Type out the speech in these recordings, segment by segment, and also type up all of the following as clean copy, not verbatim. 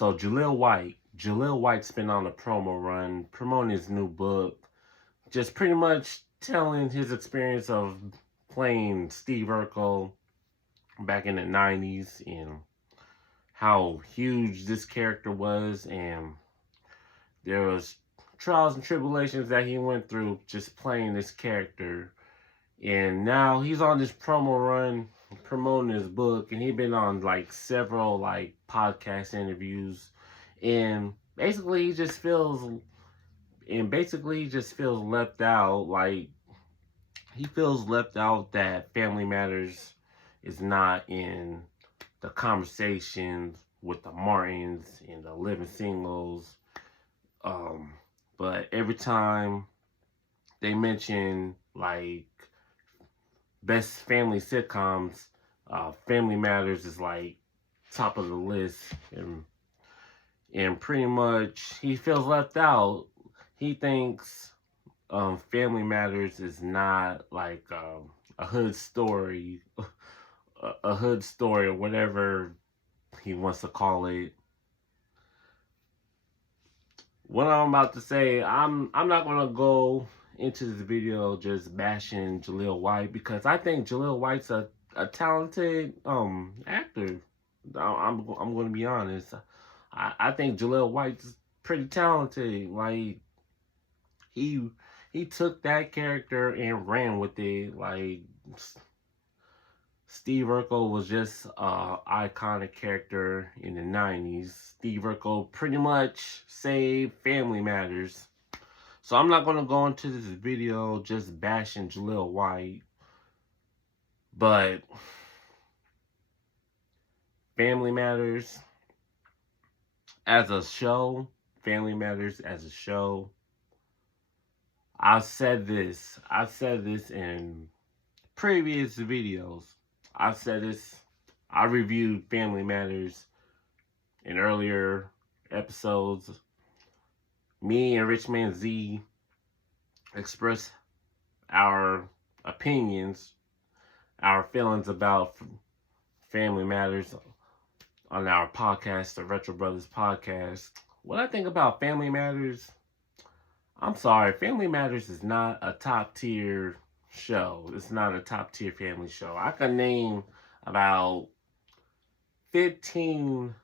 So Jaleel White's been on a promo run promoting his new book, just pretty much telling his experience of playing Steve Urkel back in the 90s and how huge this character was, and there was trials and tribulations that he went through just playing this character. And now he's on this promo run promoting his book, and he's been on like several like podcast interviews, and basically he just feels left out. Like, he feels left out that Family Matters is not in the conversations with the Martins and the Living Singles. But every time they mention like best family sitcoms, Family Matters is like top of the list, and pretty much he feels left out. He thinks Family Matters is not like a hood story, a hood story or whatever he wants to call it. What I'm about to say, I'm not gonna go into this video just bashing Jaleel White, because I think Jaleel White's a talented actor. I'm gonna be honest. I think Jaleel White's pretty talented. Like, he took that character and ran with it. Like, Steve Urkel was just an iconic character in the 90s. Steve Urkel pretty much saved Family Matters. So I'm not going to go into this video just bashing Jaleel White. But Family Matters as a show, I've said this in previous videos. I reviewed Family Matters in earlier episodes. Me and Richman Z expressed our opinions, our feelings about Family Matters on our podcast, the Retro Brothers podcast. What I think about Family Matters, I'm sorry, Family Matters is not a top tier show. It's not a top tier family show. I can name about 15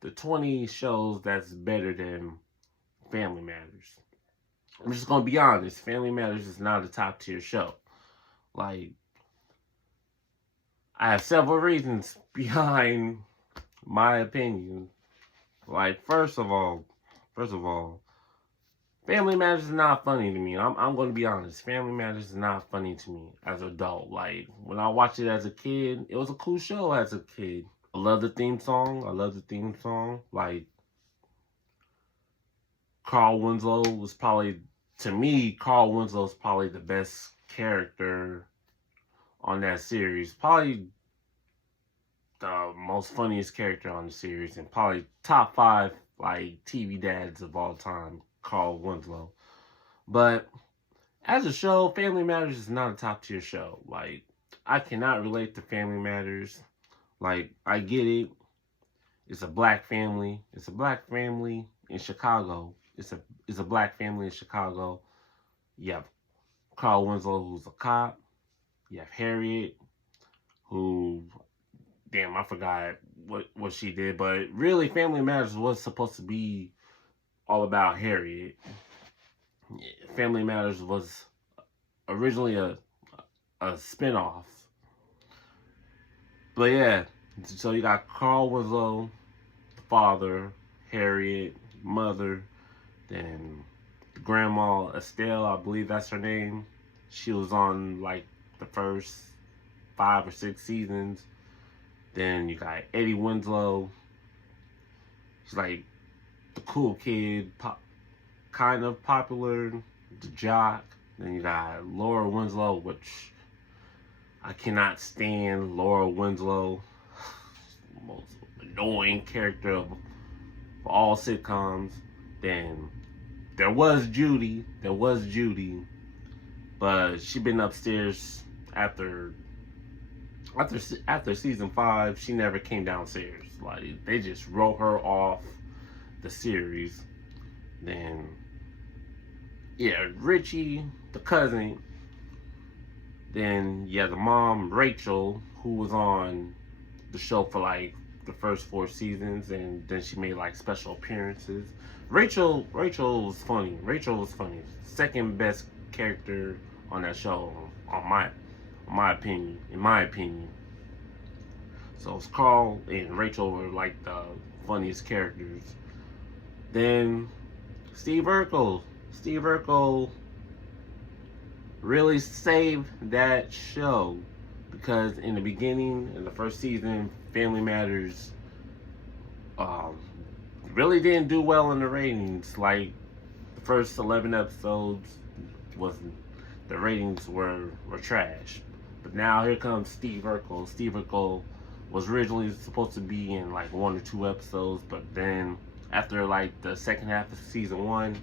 to 20 shows that's better than Family Matters. I'm just gonna be honest. Family Matters is not a top tier show. Like, I have several reasons behind my opinion. Like, first of all, Family Matters is not funny to me. I'm going to be honest. Family Matters is not funny to me as an adult. Like, when I watched it as a kid, it was a cool show as a kid. I love the theme song. Like, Carl Winslow's probably the best character on that series. Probably the most funniest character on the series, and probably top 5 like TV dads of all time. Carl Winslow. But as a show, Family Matters is not a top tier show. Like, I cannot relate to Family Matters. Like, I get it. It's a black family. In Chicago. It's a black family in Chicago. You have Carl Winslow, who's a cop. You have Harriet, who, damn, I forgot what she did. But really, Family Matters was supposed to be all about Harriet. Family Matters was originally a spinoff. But yeah, so you got Carl Winslow, the father, Harriet, mother, then Grandma Estelle, I believe that's her name. She was on like the first 5 or 6 seasons. Then you got Eddie Winslow. She's like the cool kid, kind of popular, the jock. Then you got Laura Winslow, which I cannot stand Laura Winslow. The most annoying character of all sitcoms. Then there was Judy, but she been upstairs after after season 5, she never came downstairs. Like, they just wrote her off the series. Then, yeah, Richie, the cousin. Then, yeah, the mom, Rachel, who was on the show for like the first 4 seasons, and then she made like special appearances. Rachel was funny. Rachel was funny. Second best character on that show, on my opinion. In my opinion. So it's Carl and Rachel were like the funniest characters. Then Steve Urkel. Steve Urkel really saved that show because in the beginning, in the first season, Family Matters um, really didn't do well in the ratings. Like the first 11 episodes was the ratings were trash. But now here comes Steve Urkel. Steve Urkel was originally supposed to be in like 1 or 2 episodes, but then after like the second half of season 1,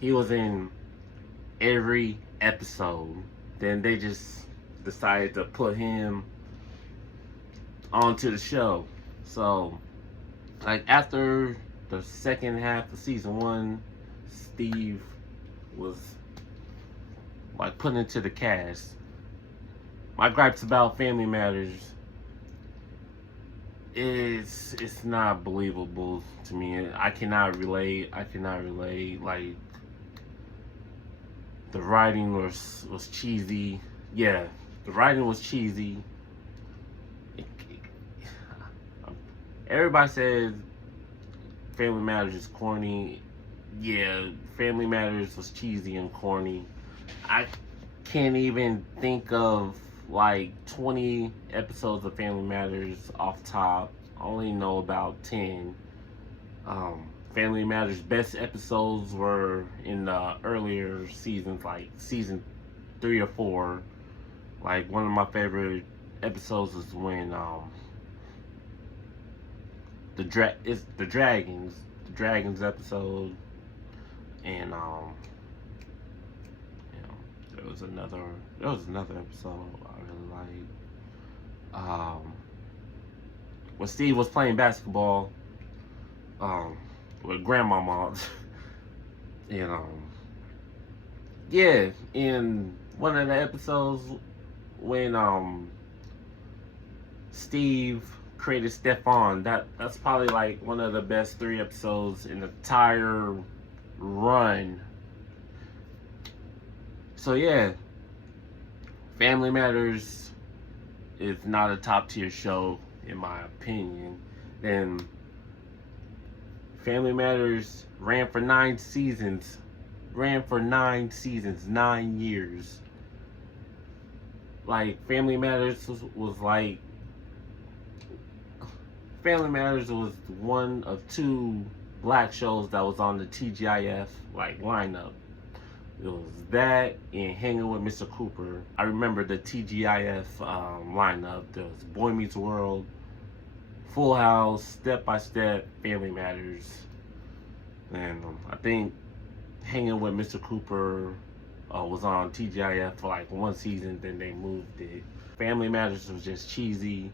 he was in every episode. Then they just decided to put him onto the show. So, like after the second half of season 1, Steve was like put into the cast. My gripes about Family Matters is it's not believable to me. I cannot relate. Like the writing was cheesy. Yeah, the writing was cheesy. Everybody says Family Matters is corny. Yeah, Family Matters was cheesy and corny. I can't even think of like 20 episodes of Family Matters off top. I only know about 10. Family Matters best episodes were in the earlier seasons, like season 3 or 4. Like one of my favorite episodes is when the dragons episode, and there was another episode I really liked. When Steve was playing basketball with grandmama, and yeah, in one of the episodes when Steve created Stefan, that's probably like one of the best 3 episodes in the entire run. So yeah, Family Matters is not a top tier show in my opinion. Then Family Matters ran for 9 seasons. 9 years. Like Family Matters was like Family Matters was one of 2 black shows that was on the TGIF like lineup. It was that and Hanging with Mr. Cooper. I remember the TGIF lineup. There was Boy Meets World, Full House, Step by Step, Family Matters, and I think Hanging with Mr. Cooper was on TGIF for like 1 season. Then they moved it. Family Matters was just cheesy,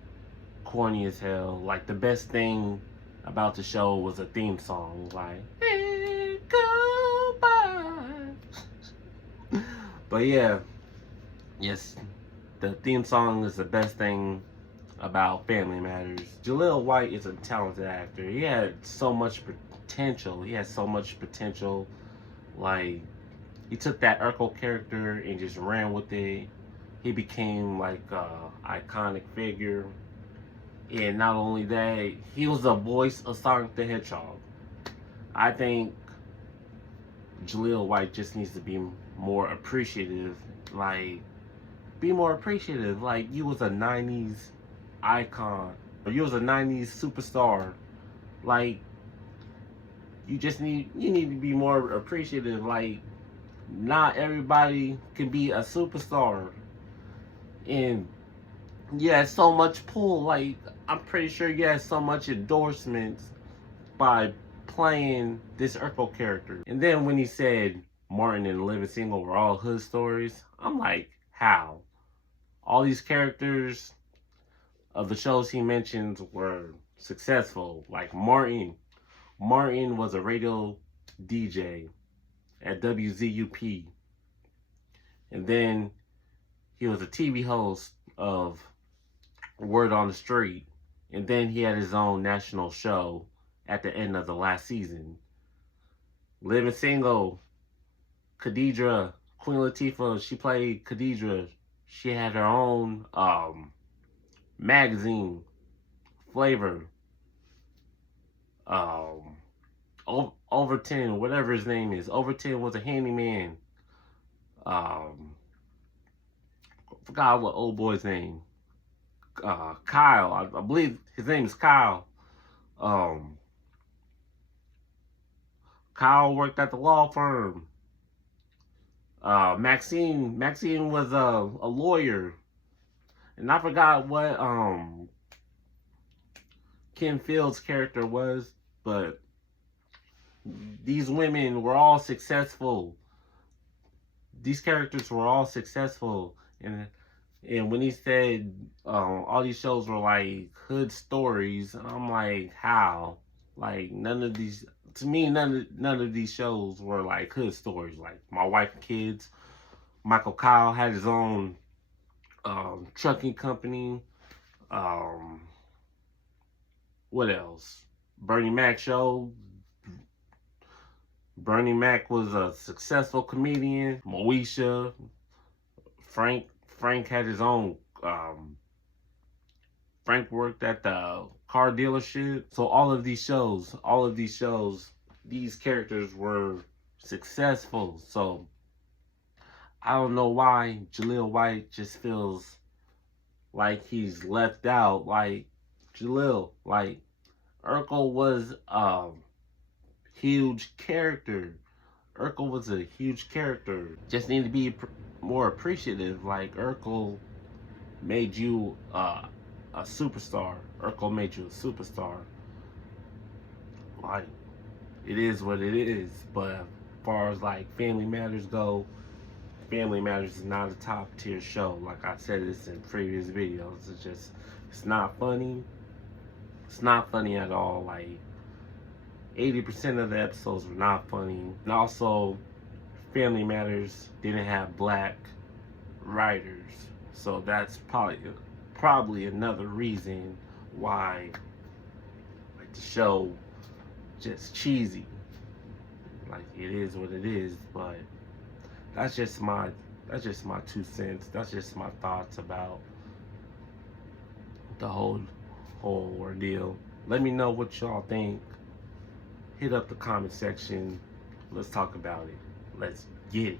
corny as hell. Like the best thing about the show was a theme song, like "Hey, goodbye." But yeah, yes, the theme song is the best thing about Family Matters. Jaleel White is a talented actor. He had so much potential. Like he took that Urkel character and just ran with it. He became like a iconic figure. And not only that, he was the voice of Sonic the Hedgehog. I think Jaleel White just needs to be more appreciative. Like, be more appreciative. Like, you was a 90s icon. Or you was a 90s superstar. Like, you need to be more appreciative. Like, not everybody can be a superstar. And you had so much pull. Like, I'm pretty sure you had so much endorsements by playing this Urkel character. And then when he said Martin and Living Single were all hood stories, I'm like, how? All these characters of the shows he mentioned were successful. Like Martin. Martin was a radio DJ at WZUP. And then he was a TV host of Word on the Street. And then he had his own national show at the end of the last season. Living Single, Khadijah, Queen Latifah, she played Khadijah. She had her own magazine, Flavor. Overton, whatever his name is. Overton was a handyman. Forgot what old boy's name. Kyle. I believe his name is Kyle. Kyle worked at the law firm. Maxine was a lawyer. And I forgot what Ken Field's character was, but these women were all successful. These characters were all successful. And when he said all these shows were like hood stories, I'm like, how? Like none of these, to me, none of these shows were like hood stories. Like My Wife and Kids. Michael Kyle had his own trucking company. What else? Bernie Mac show. Bernie Mac was a successful comedian. Moesha. Frank had his own. Frank worked at the car dealership. So all of these shows, these characters were successful. So I don't know why Jaleel White just feels like he's left out. Like Jaleel, like Urkel was a huge character. Urkel was a huge character. Just need to be more appreciative. Like Urkel made you a superstar. Urkel made you a superstar. Like it is what it is. But as far as like Family Matters go, Family Matters is not a top tier show. Like I said this in previous videos. It's not funny. It's not funny at all. Like 80% of the episodes were not funny. And also, Family Matters didn't have black writers. So that's probably another reason why like the show just cheesy. Like it is what it is, but that's just my 2 cents. That's just my thoughts about the whole ordeal. Let me know what y'all think. Hit up the comment section. Let's talk about it. Let's get it.